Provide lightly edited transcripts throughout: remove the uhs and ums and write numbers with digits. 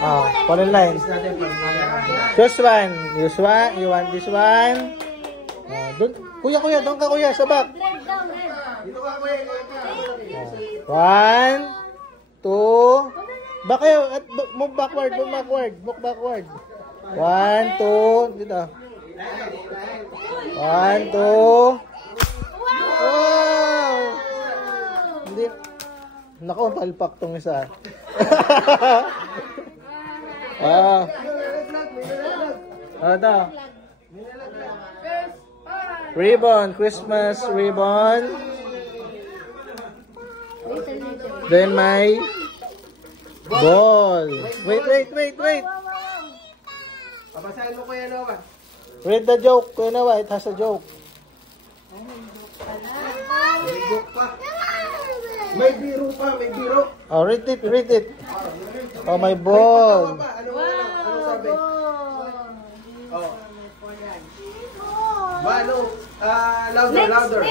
Oh, fall in line. Choose one. Use one. You want this one? Dun. Kuya, doon ka kuya, sa back. One, two. Back kayo. Move backward. Move backward. One, two. Dito. One, two. Wow! Hindi. Naku, palpak tong isa. Ah. Ito. Ribbon, Christmas ribbon. Then my ball. Wait. Papasahin mo Kuya Noah. Read the joke, Kuya Noah. It has a joke. May joke pa. May biro pa, may biro. Oh, read it. Oh, my ball. Ano sabi? Oh. Ano? Louder.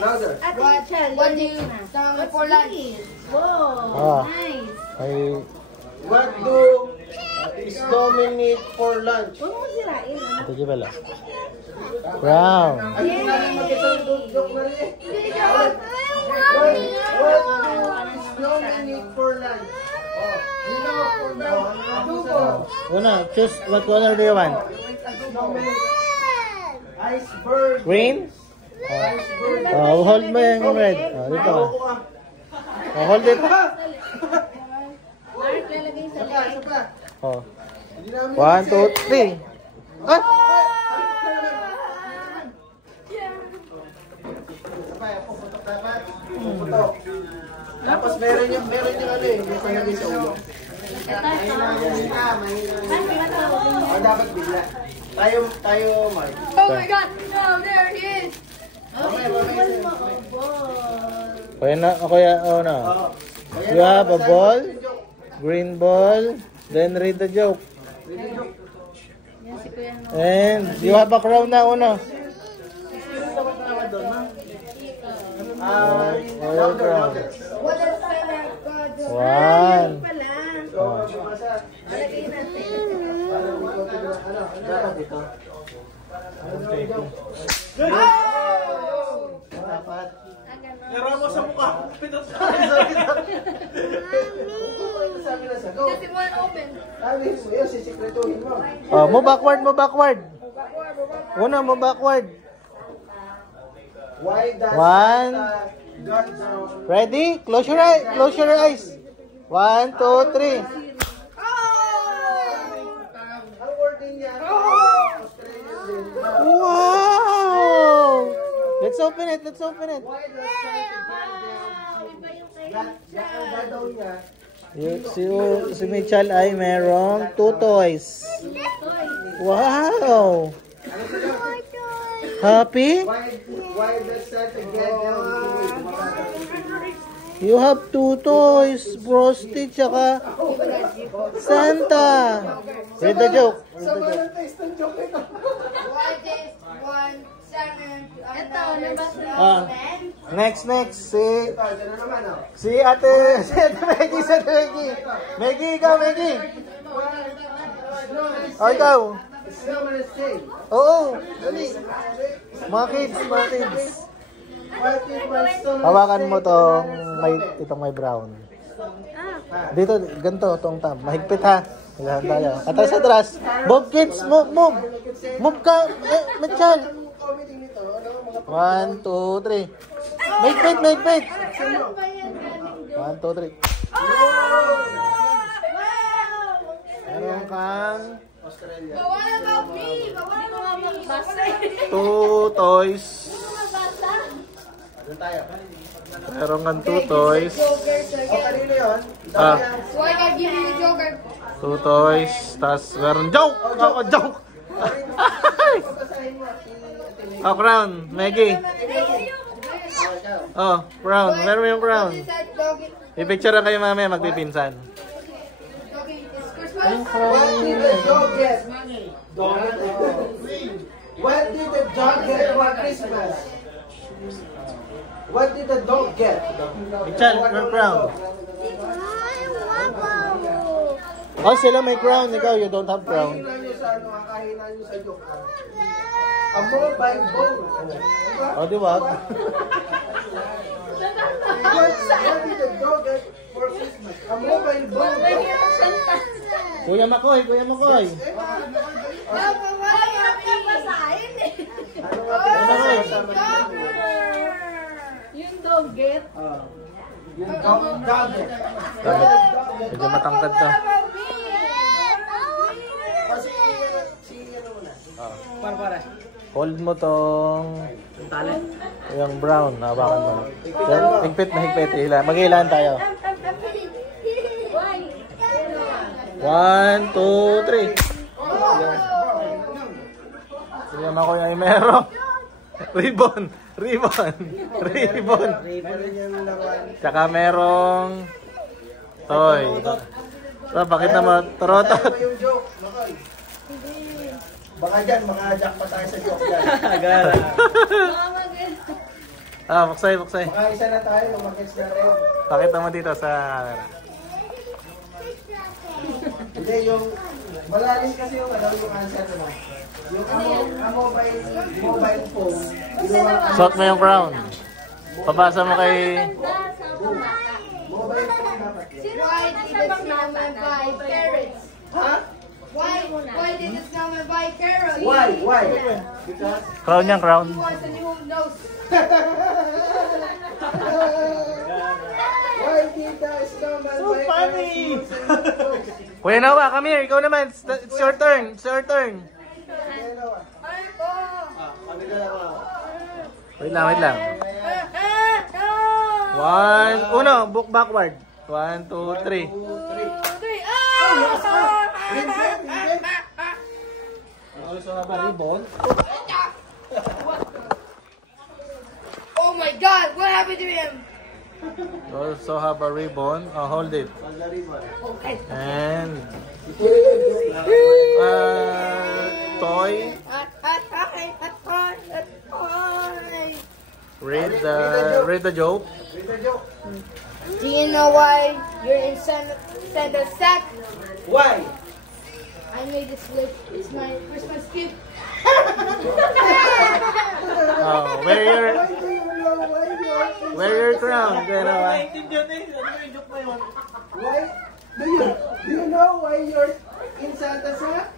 Louder. What do you tell for lunch? Ah. Nice. What do is Dominic for lunch? Huwag mo sirain. Ito di pala. Brown. Ay, hindi namin mag-isang joke na rin. What is Dominic for lunch? Una, choose what color do you want? Iceberg. Green? Oh, hold mo yung red. Oh, dito ka. Oh, hold it. Mark, lalagay sa leg. Oh. 1, 2, 3. Ah! Tapos meron yung ano eh, yung palagay sa ulo. Dapat bigla. Tayo, Mark. Oh my God! No, there he is! Kaya na, kaya, oh no. You have a ball, green ball, then read the joke. And you have a crown na, una. Louder. One. Laro mo sa mukha. Pitot sa Kasi one open. sisikretuhin mo. Oh, move backward. Una, move backward. Why does One. God Ready? Close your eyes. 1, 2, 3. ang wording niya? Wow! Let's open it. Why does Santa God daw niya? Si Mitchell ay merong 2 toys. Wow! Happy? Why does Santa God You have 2 toys, Frosty, tsaka Santa. Read the joke. Sa walang taste ng joke ito. Why does one salmon Ito, nabasa. Ah, next. Ano naman oh? Si Ate Maggie. Maggie, ikaw, Maggie. Oh, ikaw. Snowman is safe. Oo, dali. Mga kids. What did my stomach Hawakan say mo itong may brown. Ah. Dito, ganito, itong tab. Mahigpit ha. Ilahan tayo. Atras. Move kids, move. Move ka, Mitchell. 1, 2, 3. Mahigpit. 1, 2, 3. Meron kang Bawal about me! Bawal about me! 2 toys. Doon tayo. Meron kang 2 toys. Kanino yun? So I can give you the joker. 2 toys. Tapos meron joke. Ako joke. Oh, crown. Maggie. Oh, crown. Meron mo yung crown. I-picture na kayo mamaya magpipinsan. What did the dog get? What did the dog get for Christmas? What did the dog get? Mitchell, your crown. Oh, sila may crown. Ikaw, you don't have crown. Kahinan nyo sa ano, kahinan nyo sa joke. A mobile phone. Oh, di ba? What did the dog get for Christmas? A mobile phone. Kuya Makoy, Kuya Makoy. Ano nga Yung dogget. Yung dog. Medyo matangkad to. Kasi si ano mo na. Para. Hold mo tong yung brown. Hawakan mo. Higpit na higpit. Mag-ilan tayo. 1, 2, 3. Kuya Makoy ay meron. Ribbon. Tsaka merong toy. So, bakit naman torotot? Ano yung joke? Makoy? Baka dyan, maka-jack pa tayo sa joke dyan. Agara. Buksay. Baka isa na tayo, lumakits na rin. Pakita mo dito sa camera. Hindi, yung malalim kasi yung answer naman. Yung mobile phone. Suot mo yung crown. Pabasa mo kay... Mobile phone dapat. Why did it smell my buy carrots? Ha? Why did it smell my buy carrots? Why? Because Crown niyang crown. He wants a new nose. why did the snowman buy funny. carrots? Kuya Noah, come here. Ikaw naman. It's your turn. Wait lang. Book backward. 1, 2, 3. Also have a ribbon. Oh my God! What happened to him? Also have a ribbon. Hold it. Okay. And toy. Read the joke. Do you know why you're in Santa's sack? Why? I made this list. It's my Christmas gift. Oh, wear your crown. Kuya Noah. Why? Do you know why you're in Santa's sack?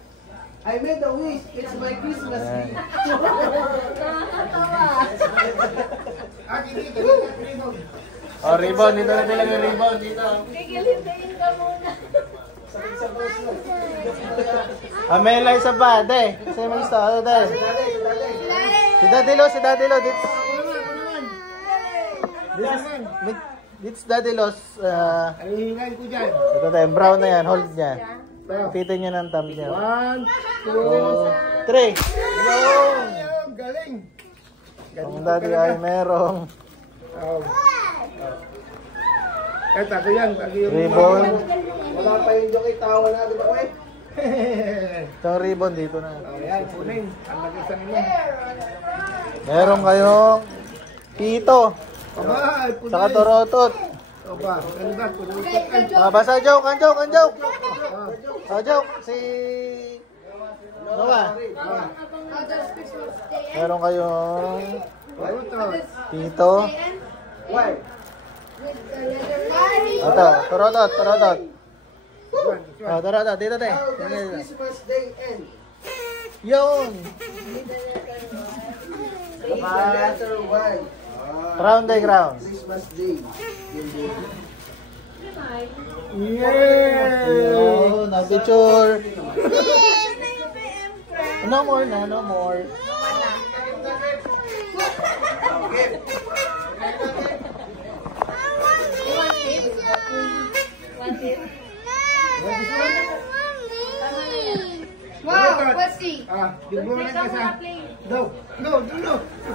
I made a wish. It's my Christmas gift. Oh, ribbon. Dito na lang yung ribbon. Dito. Gigilindayin ka muna. Amela isa pa. De. Isa yung mag-gusto. Ano, de? Si Daddy Lo. This Daddy Lo's. Ito tayo. Brown na yan. Hold niya. Pitin niya ng thumb niya. 1, 2, 3. galing. Ang daddy ay merong Tago yan. ribbon. Wala pa yung joke. Tawa na. Di ba, Kuya? Itong ribbon dito na. Ayan, kunin. Ang nag-isang mo. Meron kayong pito. Aba, Saka torotot. Aba, ganda. Kunin. Basa joke. Ang joke. Joke. Si Noah. How does Christmas day end? Meron kayong pito. Why? With the letter Y. Ito, torotot. Torotot. Dito tayo. How does Christmas day end? Yun. The letter Y. Crown. Christmas day. Yun. Na-picture. No more. Wow, let's see. Bigyan ka sa... No.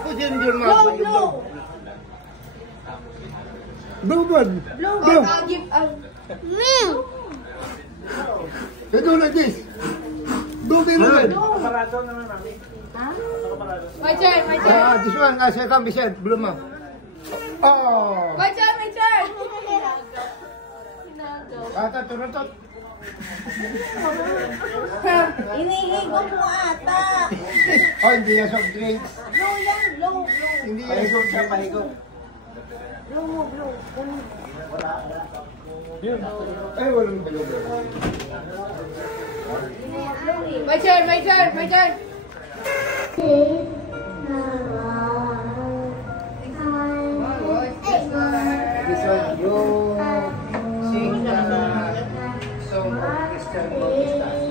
Put in your mouth. No. Blue. I'll give You do like this. Do the red. my turn. This one, second beside, blue mouth. Oh. My turn. Tata, turutot. Inihigo mo ata. Oh, hindi yan soft drinks. Blow yan, blow. Hindi yan soft drinks. Pahigop. Blow. Ay, walang blow. My turn. This one, you sing the song of Christian Protestant.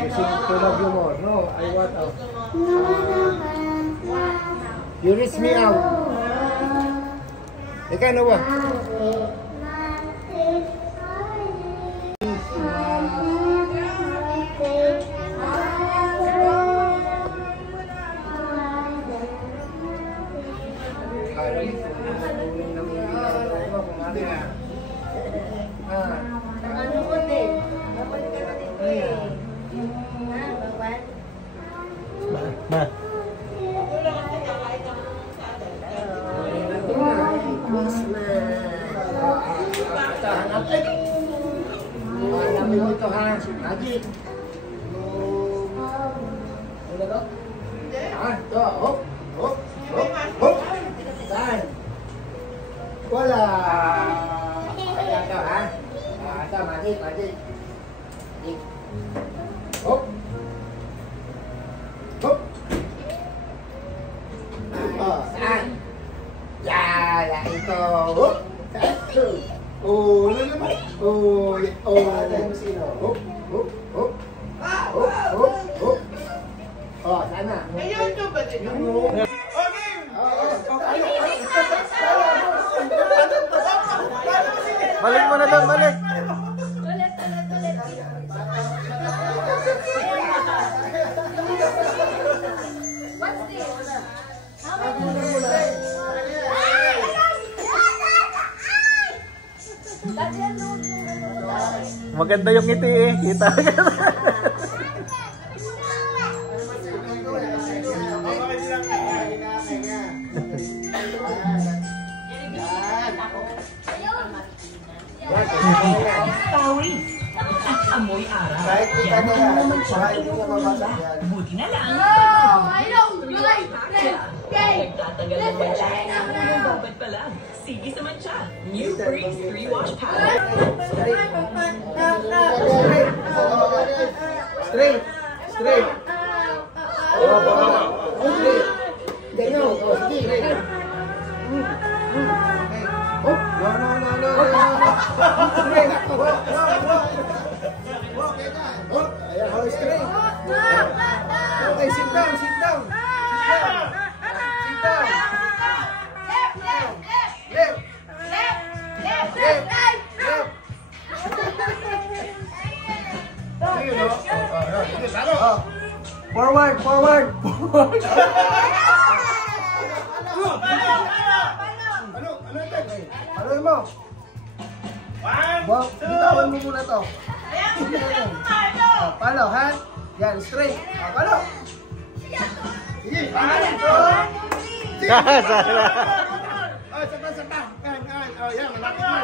You sing to love you more. No, I want out. You reach me out. Ikaw na ba? Ma. Alam mo ito ha, Agi. Ano to? Ito, hop. Saan? Wala. Kaya ito ha. Ito, magic. Hop. Saan? Yala, ito. Hop. Oh, ano naman? Oh. Hop. Oh, sana. Balik mo na doon, balik. Ulit. What's this? How many? Maganda yung ngiti eh. Kita ka. Pawi. At amoy araw. Kahit kita Yan na ang naman yan, siya. kahit hindi ka mabasa yan. Buti na lang. I know. Nagtatagal ng mancha. Babat pa lang. Sige sa mancha. New Breeze 3-Wash Powder. Straight. Straight. Ganyan. Sige. No. Straight. Ayan, straight. Okay, sit down. Forward. Ano mo? Bitawan mo muna to. Palo, ha? Yan, straight. Palo. Sige, palo. Sana. Sapa. Yan, malapit na.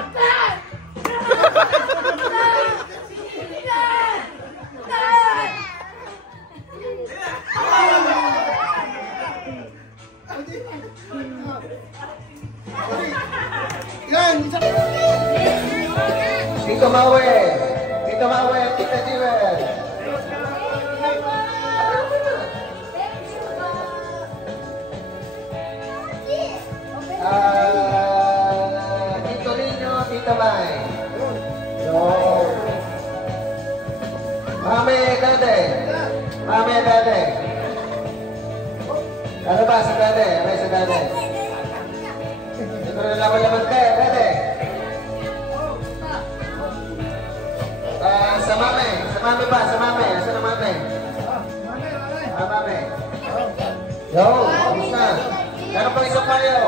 Yan! Tito Mawe! Tita Jewel! Tito Lino, Tita Mai! Mami Dede! Ano ba sa Dede? May sa Dede? Ito na laban tayo, Dede! Sa mami ba? Asa na mami? Mami. Yo, kamusta? Meron pang isa payo.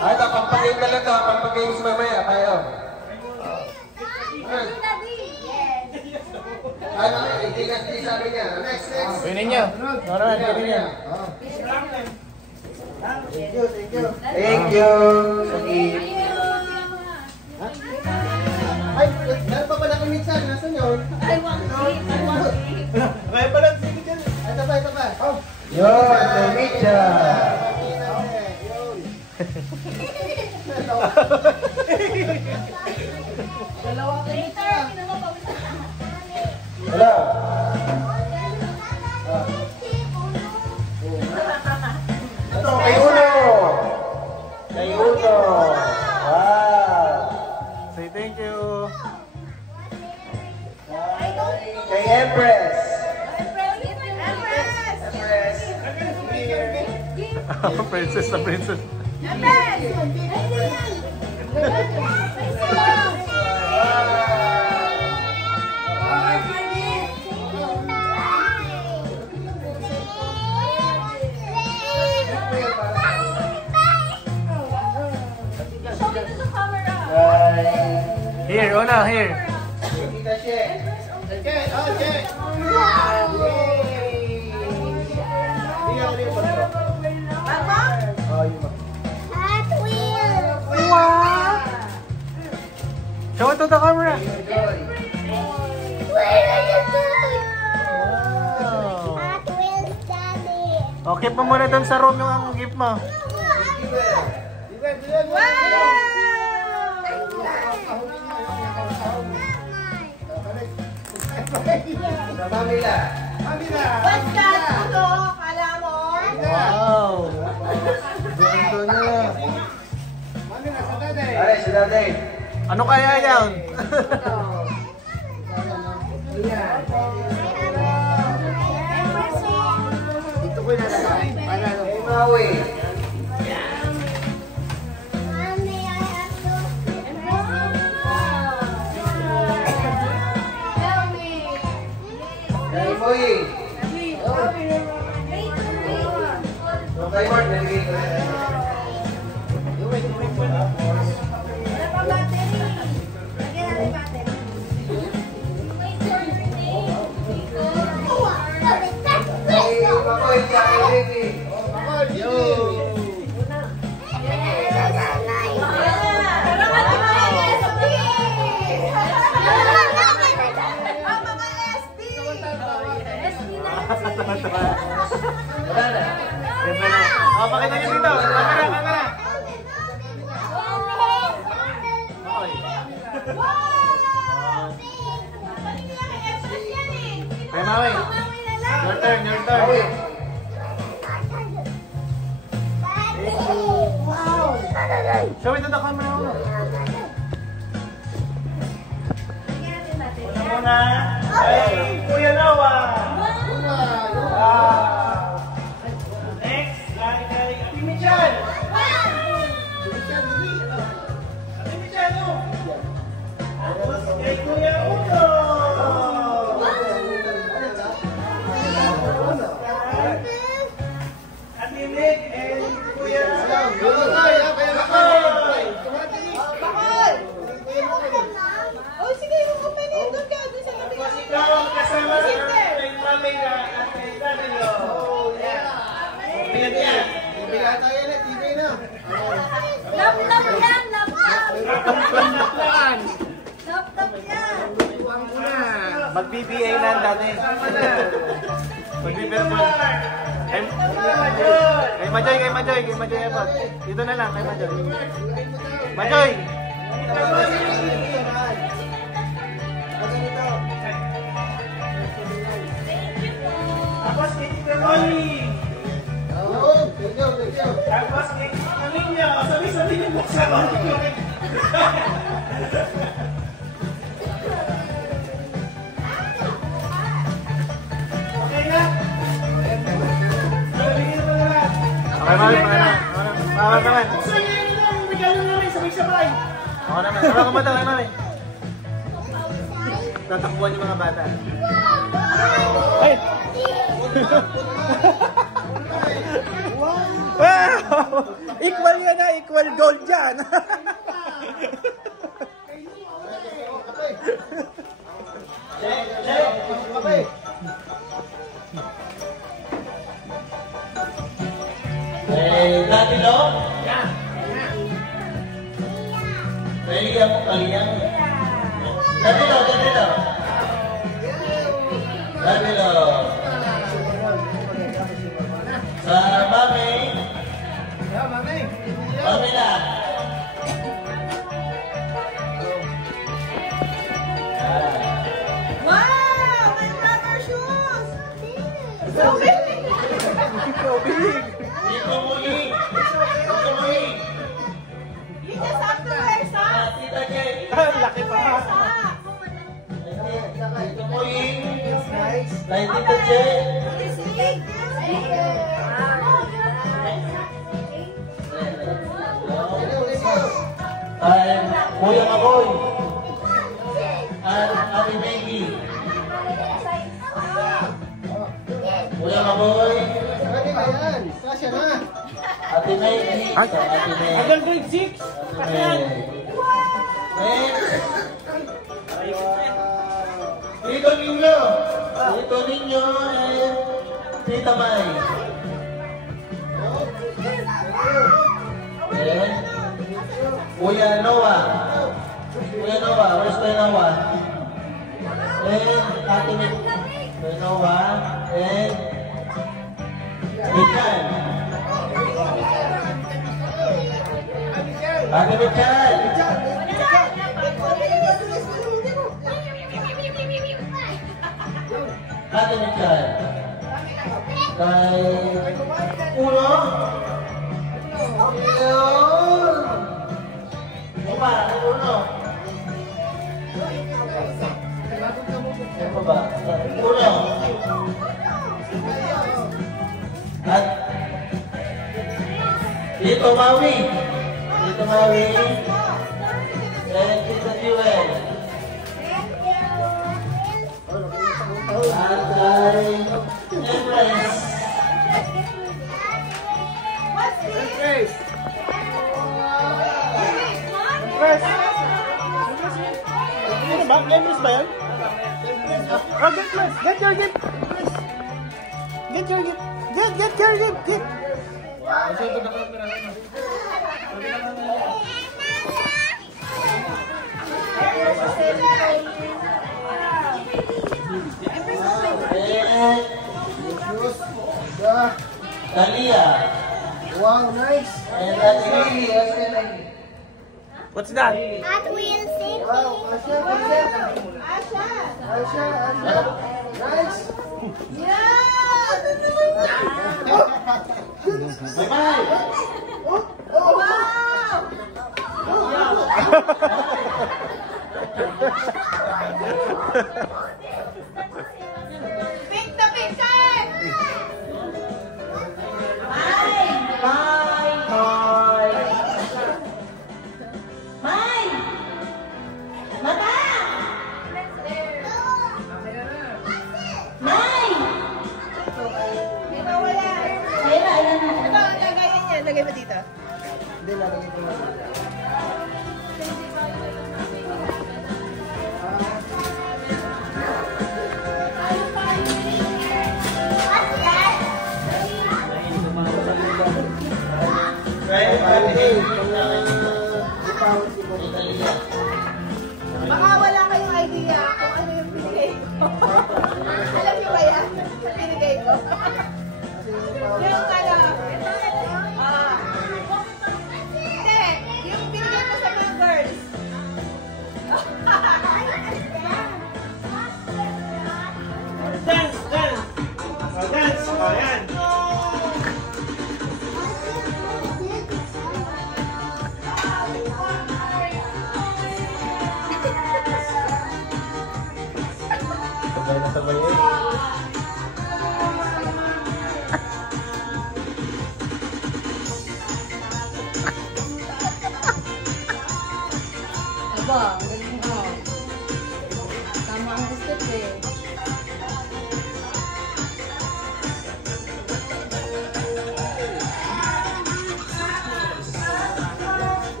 Ito, pampagayin ka lang ito. Pampagayin si mamaya, payo. Hindi sabi niya. Next. Pinin nyo. Pinin nyo. Thank you. Ay, Kaya pala, sige dyan. Ito pa. Yun, Temicha. Hello. Ito, kay Uno. Wow. Say thank you. Kay Empress. Princess na princess. Here, Una, here. Kita siya. Show it to the camera. Oh, keep mo muna doon sa room yung ang gift mo. Wow. Ganda niya. Ay, si Daday. Ano kaya yan? Dito ko nalagay. Kay Maui. Kay Moy. Kay Mark, nalagay ko na. Oh, pakita niyo dito. Kamera. Okay. Kay Maui. Your turn. Show it to the camera. Una. Ay, Kuya Noah. Next, kay Ate Michan. Ate Michan, no? Tapos kay Kuya Uno. Ate Nick and Kuya Bakoy. Oh, sige, yung kumain doon ka. Doon sa kapit. Ikaw ang kasama kay Mami na at kay Daddy. Ibigay tayo na, TV na. Laptop yan. Mag-BBA na dati. Mag-BBA na. Kay Majoy. Dito na lang, kay Majoy. Majoy! Tapos kay Tita Rolly. Tapos kay Tita Linya. Sabi niyo po sa Rolly. Okay na? Okay, Mami naman. Gusto niyo yung regalo namin, sabay-sabay. Okay naman. Ano ka ba ito, Mami? Tatakbuhan yung mga bata. Ay! Wow! Equal yan na, equal gold yan. Dati lo? Yan. Kaya mo kaliyang. Dati lo. Kay Tito Jay. Kay Kuya Makoy. At Ate Maggie. Kuya Makoy. Sabi ka yan. Kasya na. Ate Maggie. Ate Maggie. Hanggang grade 6. Tito Ninyo. Tito Ninyo and Tita May. And Kuya Noah. Kuya Noah. Where's Kuya Noah? And Ate Kuya Noah and Michan. Ate Michan. Ate Michan. Kay Uno. Upa, Uno. Ano ba? Uno. At Tito Maui. Tito Maui. And Tito Jewel. At kay Empress. Grace. Ano ba? Lemons ba yan? Oh, get yours. Get your gift. Get your gift. Get your gift. Get. And Dalia. Wow, nice. And Ate Lily. What's that? At Wheel City. Wow, Asya, Asya. Asya, Asya. Nice. Bye-bye. Pick the picture! Lagay mo dito. Hindi, lalagay ko na. Baka wala kayong idea kung ano yung pinigay ko. Alam niyo kaya? Pinigay ko. Yung